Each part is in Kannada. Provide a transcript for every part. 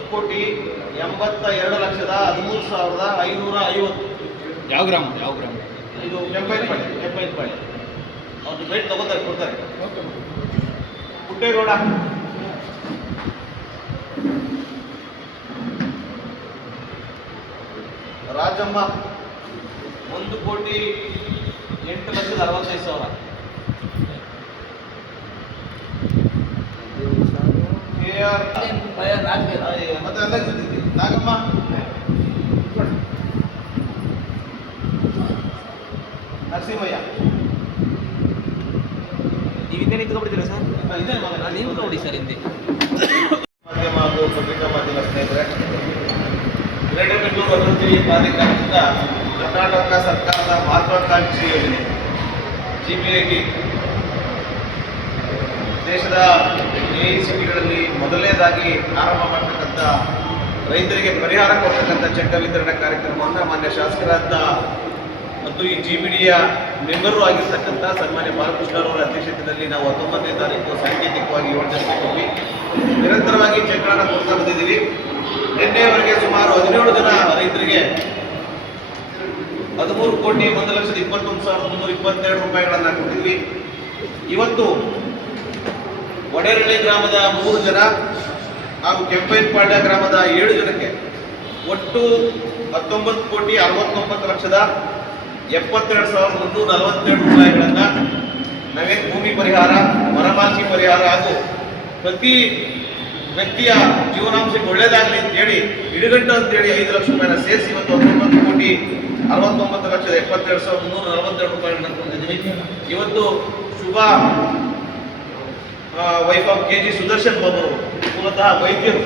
1,82,13,550. ಯಾವ ಗ್ರಾಮ ಇದು ಕೆಂಪೈನಪಾಳ್ಯ ಅವ್ರು ಭೇಟಿ ತಗೋತಾರೆ ಕೊಡ್ತಾರೆ. ಪುಟ್ಟೇಗೌಡ ರಾಜಮ್ಮ 1,08,65,000. ಮತ್ತೆ ಎಲ್ಲ ನಾಗಮ್ಮ ನರಸಿಂಹಯ್ಯ. ನೀವು ಹಿಂದೆ ನಿಂತ್ಕೊಂಡ್ಬಿಡ್ತೀರಾ ಸರ್? ಇದೇ ನೀವು ನೋಡಿ ಸರ್ ಹಿಂದೆ. ಮಾಧ್ಯಮ ಹಾಗೂ ಪತ್ರಿಕಾ ಮಾಧ್ಯಮ ಸ್ನೇಹಿತರೆ, ಗ್ರೇಟರ್ ಬೆಂಗಳೂರು ಅಭಿವೃದ್ಧಿ ಪ್ರಾಧಿಕಾರದಿಂದ ಕರ್ನಾಟಕ ಸರ್ಕಾರದ ಮಹತ್ವಾಕಾಂಕ್ಷಿ ಯೋಜನೆ GBIT ದೇಶದ AICTಗಳಲ್ಲಿ ಮೊದಲನೇದಾಗಿ ಆರಂಭ ಮಾಡತಕ್ಕಂಥ ರೈತರಿಗೆ ಪರಿಹಾರ ಕೊಡ್ತಕ್ಕಂಥ ಚೆಕ್ ವಿತರಣಾ ಕಾರ್ಯಕ್ರಮವನ್ನು ಮಾನ್ಯ ಶಾಸಕರಾದ ಮತ್ತು ಈ GBDಯ ಮೆಂಬರು ಆಗಿರ್ತಕ್ಕಂಥ ಸನ್ಮಾನ್ಯ ಬಾಲಕೃಷ್ಣರವರ ಅಧ್ಯಕ್ಷತೆಯಲ್ಲಿ ನಾವು 19ನೇ ತಾರೀಕು ಸಾಂಕೇತಿಕವಾಗಿ 7 ಜನಕ್ಕೆ ಹೋಗಿ ನಿರಂತರವಾಗಿ ಚೆಕ್ಗಳನ್ನು ಕೊಡ್ತಾ ಬಂದಿದ್ದೀವಿ. ನಿನ್ನೆಯವರೆಗೆ ಸುಮಾರು 17 ಜನ ರೈತರಿಗೆ 13,01,21,322 ರೂಪಾಯಿಗಳನ್ನು ಕೊಟ್ಟಿದ್ವಿ. ಇವತ್ತು ವಡೇರಳ್ಳಿ ಗ್ರಾಮದ 3 ಜನ ಹಾಗೂ ಕೆಂಪೈನಪಾಳ್ಯ ಗ್ರಾಮದ 7 ಜನಕ್ಕೆ ಒಟ್ಟು 19,69,72,142 ರೂಪಾಯಿಗಳನ್ನು ನಾವೇನು ಭೂಮಿ ಪರಿಹಾರ, ಮರಮಾಲ್ಚಿ ಪರಿಹಾರ ಹಾಗೂ ಪ್ರತಿ ವ್ಯಕ್ತಿಯ ಜೀವನಾಂಶಕ್ಕೆ ಒಳ್ಳೇದಾಗಲಿ ಅಂತೇಳಿ ಇಡುಗಂಟು ಅಂತೇಳಿ 5 ಲಕ್ಷ ರೂಪಾಯಿನ ಸೇರಿಸಿ ಇವತ್ತು 19,69,72,142 ರೂಪಾಯಿಗಳನ್ನು ಕೊಟ್ಟಿದ್ದೀವಿ. ಇವತ್ತು Shubha wife of KG Sudarshan Babu ಮೂಲತಃ ವೈದ್ಯರು,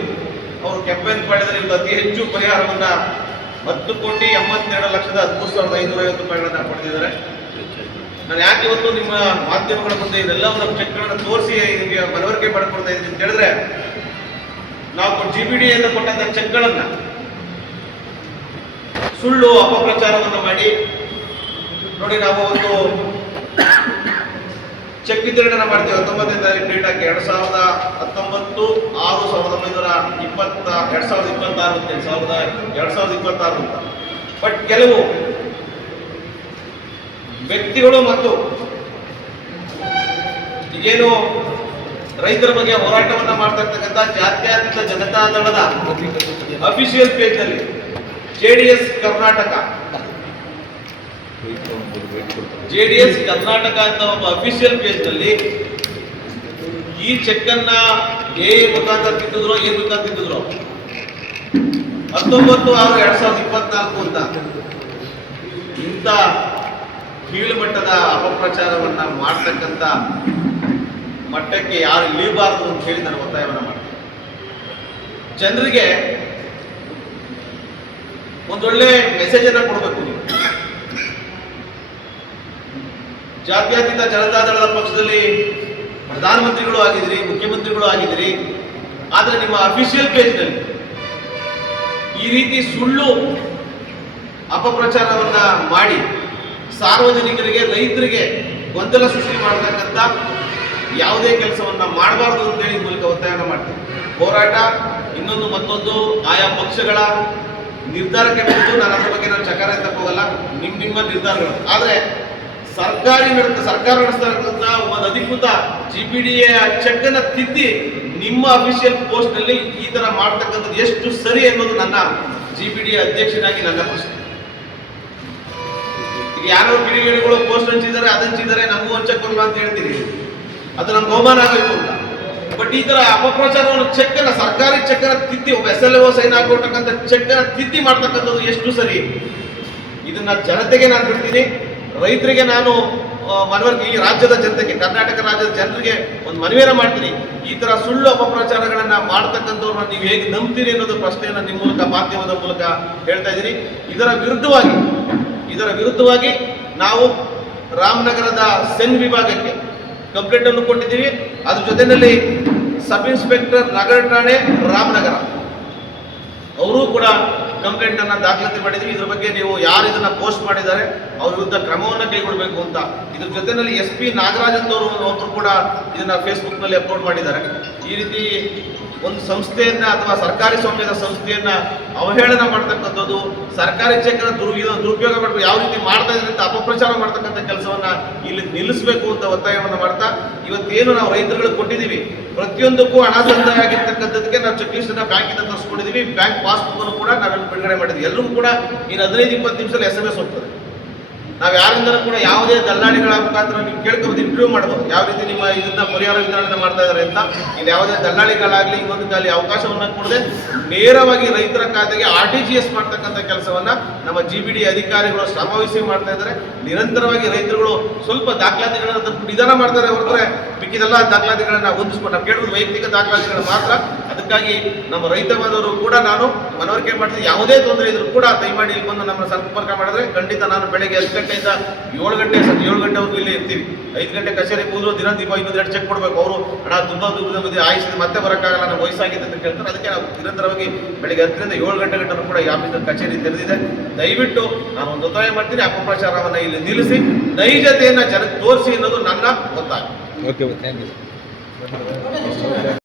ಅವರು ಕೆಂಪೈನಪಾಳ್ಯದಲ್ಲಿ ಇವತ್ತು ಅತಿ ಹೆಚ್ಚು ಪರಿಹಾರವನ್ನು 10,82,13,13,550 ರೂಪಾಯಿಗಳನ್ನು ಪಡೆದಿದ್ದಾರೆ. ನಾನು ಯಾಕೆ ಇವತ್ತು ನಿಮ್ಮ ಮಾಧ್ಯಮಗಳ ಮುಂದೆ ಇದೆಲ್ಲವನ್ನ ಚೆಕ್ಗಳನ್ನು ತೋರಿಸಿ ನಿಮಗೆ ಮನವರಿಕೆ ಮಾಡಿಕೊಡ್ತಾ ಇದ್ದೀನಿ ಅಂತ ಹೇಳಿದ್ರೆ, ನಾವು GBDಯಿಂದ ಕೊಟ್ಟಂತ ಚೆಕ್ಗಳನ್ನು ಸುಳ್ಳು ಅಪಪ್ರಚಾರವನ್ನು ಮಾಡಿ ನೋಡಿ, ನಾವು ಒಂದು ಚೆಕ್ ವಿತರಣೆ ಮಾಡ್ತೀವಿ 19ನೇ ತಾರೀಕು ಡೇಟ್ ಹಾಕಿ 2019/6/2026 ಅಂತ. ಬಟ್ ಕೆಲವು ವ್ಯಕ್ತಿಗಳು ಮತ್ತು ಈಗೇನು ರೈತರ ಬಗ್ಗೆ ಹೋರಾಟವನ್ನ ಮಾಡ್ತಾ ಇರ್ತಕ್ಕಂಥ ಜಾತ್ಯತೀತ ಜನತಾದಳದ ಅಫಿಷಿಯಲ್ ಪೇಜ್ ನಲ್ಲಿ JDS ಕರ್ನಾಟಕ ಅಂತ ಒಬ್ಬ ಅಫಿಷಿಯಲ್ ಪೇಜ್ ನಲ್ಲಿ ಈ ಚೆಕ್ ಅನ್ನ ಮುಖಾಂತರ ತಿದ್ದಿದ್ರು, ಏನ್ ಮುಖಾಂತರ ತಿದ್ದಿದ್ರು 19/6/2024 ಅಂತ. ಇಂಥ ಕೀಳುಮಟ್ಟದ ಅಪಪ್ರಚಾರವನ್ನ ಮಾಡ್ತಕ್ಕಂಥ ಮಟ್ಟಕ್ಕೆ ಯಾರು ಇಳಿಬಾರದು ಅಂತ ಹೇಳಿ ನಾನು ಒತ್ತಾಯವನ್ನ ಮಾಡ್ತೀನಿ. ಜನರಿಗೆ ಒಂದೊಳ್ಳೆ ಮೆಸೇಜ್ ಅನ್ನ ಕೊಡಬೇಕು. ನೀವು ಜಾತ್ಯತೀತ ಜನತಾದಳದ ಪಕ್ಷದಲ್ಲಿ ಪ್ರಧಾನಮಂತ್ರಿಗಳು ಆಗಿದ್ದೀರಿ, ಮುಖ್ಯಮಂತ್ರಿಗಳು ಆಗಿದ್ದೀರಿ, ಆದರೆ ನಿಮ್ಮ ಅಫಿಷಿಯಲ್ ಪೇಜ್ನಲ್ಲಿ ಈ ರೀತಿ ಸುಳ್ಳು ಅಪಪ್ರಚಾರವನ್ನ ಮಾಡಿ ಸಾರ್ವಜನಿಕರಿಗೆ, ರೈತರಿಗೆ ಗೊಂದಲ ಸೃಷ್ಟಿ ಮಾಡತಕ್ಕಂಥ ಯಾವುದೇ ಕೆಲಸವನ್ನ ಮಾಡಬಾರ್ದು ಅಂತೇಳಿ ಮೂಲಕ ಒತ್ತಾಯವನ್ನು ಮಾಡ್ತೀವಿ. ಹೋರಾಟ ಇನ್ನೊಂದು ಮತ್ತೊಂದು ಆಯಾ ಪಕ್ಷಗಳ ನಿರ್ಧಾರಕ್ಕೆ ಬಿಟ್ಟು ನಾನು ಅದ್ರ ಬಗ್ಗೆ ನಾನು ಚಕಾರ ಎತ್ತಕ್ಕೆ ಹೋಗಲ್ಲ, ನಿಮ್ಮ ನಿರ್ಧಾರಗಳು. ಆದರೆ ಸರ್ಕಾರ ನಡೆಸ್ತಕ್ಕಂಥ ಒಂದು ಅಧಿಕೃತ GBDಯ ಚೆಕ್ ಅನ್ನ ತಿದ್ದಿ ನಿಮ್ಮ ಅಫಿಷಿಯಲ್ ಪೋಸ್ಟ್ ನಲ್ಲಿ ಈ ತರ ಮಾಡ್ತಕ್ಕಂಥದ್ದು ಎಷ್ಟು ಸರಿ ಅನ್ನೋದು ನನ್ನ GBDಯ ಅಧ್ಯಕ್ಷನಾಗಿ ನನ್ನ ಪ್ರಶ್ನೆ. ಈಗ ಯಾರೋ ಕಿಡಿಗೇಡಿಗಳು ಪೋಸ್ಟ್ ಹಂಚಿದ್ದಾರೆ, ಹಂಚಿದ್ದಾರೆ, ನಮಗೂ ಹಂಚಕ್ ಬರಲ್ಲ ಅಂತ ಹೇಳ್ತೀರಿ, ಅದು ನಮ್ಗೆ ಅವಮಾನ ಆಗೋಯ್ತು ಅಂತ. ಬಟ್ ಈ ತರ ಅಪಪ್ರಚಾರವನ್ನು ಚೆಕ್ ಅನ್ನ, ಸರ್ಕಾರಿ ಚೆಕ್ ಅನ್ನ ತಿದ್ದಿ, ಒಬ್ಬ SLO ಸೈನ್ ಹಾಕೊಟ್ಟಕ್ಕಂಥ ಚೆಕ್ ಅನ್ನ ತಿದ್ದಿ ಮಾಡ್ತಕ್ಕಂಥದ್ದು ಎಷ್ಟು ಸರಿ? ಇದನ್ನ ಜನತೆಗೆ ನಾನು ಬಿಡ್ತೀನಿ, ರೈತರಿಗೆ ನಾನು ಮನವರಿಕೆ, ಈ ರಾಜ್ಯದ ಜನತೆಗೆ, ಕರ್ನಾಟಕ ರಾಜ್ಯದ ಜನರಿಗೆ ಒಂದು ಮನವಿಯನ್ನು ಮಾಡ್ತೀನಿ. ಈ ತರ ಸುಳ್ಳು ಅಪಪ್ರಚಾರಗಳನ್ನ ಮಾಡ್ತಕ್ಕಂಥವ್ರನ್ನ ನೀವು ಹೇಗೆ ನಂಬ್ತೀರಿ ಅನ್ನೋದು ಪ್ರಶ್ನೆಯನ್ನ ನಿಮ್ಮ ಮೂಲಕ, ಮಾಧ್ಯಮದ ಮೂಲಕ ಹೇಳ್ತಾ ಇದ್ದೀನಿ. ಇದರ ವಿರುದ್ಧವಾಗಿ ನಾವು ರಾಮನಗರದ ಸೆನ್ ವಿಭಾಗಕ್ಕೆ ಕಂಪ್ಲೇಂಟ್ ಅನ್ನು ಕೊಟ್ಟಿದ್ದೀವಿ. ಅದ್ರ ಜೊತೆಯಲ್ಲಿ ಸಬ್ ಇನ್ಸ್ಪೆಕ್ಟರ್ ನಗರ ಠಾಣೆ ರಾಮನಗರ ಅವರು ಕೂಡ ಕಂಪ್ಲೇಂಟ್ ಅನ್ನ ದಾಖಲಾತಿ ಮಾಡಿದ್ದೀವಿ. ಇದ್ರ ಬಗ್ಗೆ ನೀವು ಯಾರು ಇದನ್ನ ಪೋಸ್ಟ್ ಮಾಡಿದ್ದಾರೆ ಅವ್ರ ವಿರುದ್ಧ ಕ್ರಮವನ್ನು ಕೈಗೊಳ್ಳಬೇಕು ಅಂತ. ಇದ್ರ ಜೊತೆಯಲ್ಲಿ SP ನಾಗರಾಜ್ ಅಂತವರು ಒಬ್ಬರು ಕೂಡ ಇದನ್ನ ಫೇಸ್ಬುಕ್ ನಲ್ಲಿ ಅಪ್ಲೋಡ್ ಮಾಡಿದ್ದಾರೆ. ಈ ರೀತಿ ಒಂದು ಸಂಸ್ಥೆಯನ್ನ ಅಥವಾ ಸರ್ಕಾರಿ ಸ್ವಾಮ್ಯದ ಸಂಸ್ಥೆಯನ್ನ ಅವಹೇಳನ ಮಾಡ್ತಕ್ಕಂಥದ್ದು, ಸರ್ಕಾರಿ ಚೆಕ್ನ ದುರುಪಯೋಗ ಮಾಡಬೇಕು, ಯಾವ ರೀತಿ ಮಾಡ್ತಾ ಇದ್ರೆ ಅಂತ ಅಪಪ್ರಚಾರ ಮಾಡ್ತಕ್ಕಂಥ ಕೆಲಸವನ್ನ ಇಲ್ಲಿ ನಿಲ್ಲಿಸಬೇಕು ಅಂತ ಒತ್ತಾಯವನ್ನು ಮಾಡ್ತಾ, ಇವತ್ತೇನು ನಾವು ರೈತರುಗಳಿಗೆ ಕೊಟ್ಟಿದ್ದೀವಿ ಪ್ರತಿಯೊಂದಕ್ಕೂ ಹಣ ಸಂದಾಯ ಆಗಿರ್ತಕ್ಕಂಥದಕ್ಕೆ ನಾವು ಚೆಕ್ ಲಿಸ್ಟ್ ಅನ್ನ ಬ್ಯಾಂಕಿಂದ ತರಿಸ್ಕೊಂಡಿದ್ದೀವಿ. ಬ್ಯಾಂಕ್ ಪಾಸ್ಬುಕ್ ಅನ್ನು ಕೂಡ ನಾವೆಲ್ಲ ಬಿಡುಗಡೆ ಮಾಡಿದ್ವಿ. ಎಲ್ಲರಿಗೂ ಕೂಡ ಇನ್ನು 15-20 ನಿಮಿಷದಲ್ಲಿ SMS ಹೋಗ್ತದೆ. ನಾವು ಯಾರಿಂದಲೂ ಕೂಡ ಯಾವುದೇ ದಲ್ಲಾಳಿಗಳ ಮುಖಾಂತರ ನೀವು ಕೇಳ್ಕೊಬೋದು, ಇಂಟರ್ವ್ಯೂ ಮಾಡ್ಬೋದು, ಯಾವ ರೀತಿ ನಿಮ್ಮ ಇದನ್ನ ಪರಿಹಾರ ವಿತರಣೆ ಮಾಡ್ತಾ ಇದ್ದಾರೆ ಅಂತ. ಇಲ್ಲಿ ಯಾವುದೇ ದಲ್ಲಾಳಿಗಳಾಗಲಿ ಇನ್ನೊಂದು ಅಲ್ಲಿ ಅವಕಾಶವನ್ನು ಕೊಡದೆ ನೇರವಾಗಿ ರೈತರ ಖಾತೆಗೆ RTGS ಮಾಡ್ತಕ್ಕಂಥ ಕೆಲಸವನ್ನ ನಮ್ಮ GBD ಅಧಿಕಾರಿಗಳು ಶ್ರಮವಹಿಸಿ ಮಾಡ್ತಾ ಇದ್ದಾರೆ. ನಿರಂತರವಾಗಿ ರೈತರುಗಳು ಸ್ವಲ್ಪ ದಾಖಲಾತಿಗಳನ್ನ ತಂದು ನಿಧಾನ ಮಾಡ್ತಾರೆ ಹೊರತರೆ ಮಿಕ್ಕಿದೆಲ್ಲ ದಾಖಲಾತಿಗಳನ್ನ ಹೊಂದಿಸ್ಕೊಂಡು ನಾವು ಕೇಳುವುದು ವೈಯಕ್ತಿಕ ದಾಖಲಾತಿಗಳು ಮಾತ್ರ. ಅದಕ್ಕಾಗಿ ನಮ್ಮ ರೈತ ಬಾಂಧವರು ಕೂಡ ನಾನು ಮನವರಿಕೆ ಮಾಡ್ತೀನಿ, ಯಾವುದೇ ತೊಂದರೆ ಇದ್ರೂ ಕೂಡ ದಯಮಾಡಿ ಇಲ್ಲಿ ಬಂದು ನಮ್ಮ ಸಂಪರ್ಕ ಮಾಡಿದ್ರೆ ಖಂಡಿತ ನಾನು ಬೆಳಗ್ಗೆ 10 ಗಂಟೆಯಿಂದ 7 ಗಂಟೆ ಸಂಜೆ 7 ಗಂಟೆವರೆಗೂ ಇಲ್ಲೇ ಇರ್ತೀವಿ. 5 ಗಂಟೆ ಕಚೇರಿಗೆ ಹೋದ್ರು ದಿನ ಇನ್ನೊಂದು 2 ಚೆಕ್ ಕೊಡಬೇಕು. ಅವರು ಹಣ ತುಂಬಾ ದುಡ್ಡು ಮಂದಿ ಆಯಿಸಿದ ಮತ್ತೆ ಬರೋಕ್ಕಾಗಲ್ಲ, ನಮ್ಮ ವಯಸ್ಸಾಗಿದೆ ಅಂತ ಕೇಳ್ತಾರೆ. ಅದಕ್ಕೆ ನಾವು ನಿರಂತರವಾಗಿ ಬೆಳಗ್ಗೆ 10 ರಿಂದ 7 ಗಂಟೆ ಗಂಟೆ ಕೂಡ ಈ ಆಫೀಸ್ ಕಚೇರಿ ತೆರೆದಿದೆ. ದಯವಿಟ್ಟು ನಾನು ಒಂದು ಒತ್ತಾಯ ಮಾಡ್ತೀನಿ, ಅಪಪ್ರಚಾರವನ್ನು ಇಲ್ಲಿ ನಿಲ್ಲಿಸಿ ನೈಜತೆಯನ್ನು ಜನಕ್ಕೆ ತೋರಿಸಿ ಅನ್ನೋದು ನನ್ನ ಒತ್ತಾಯ. Okay, thank you.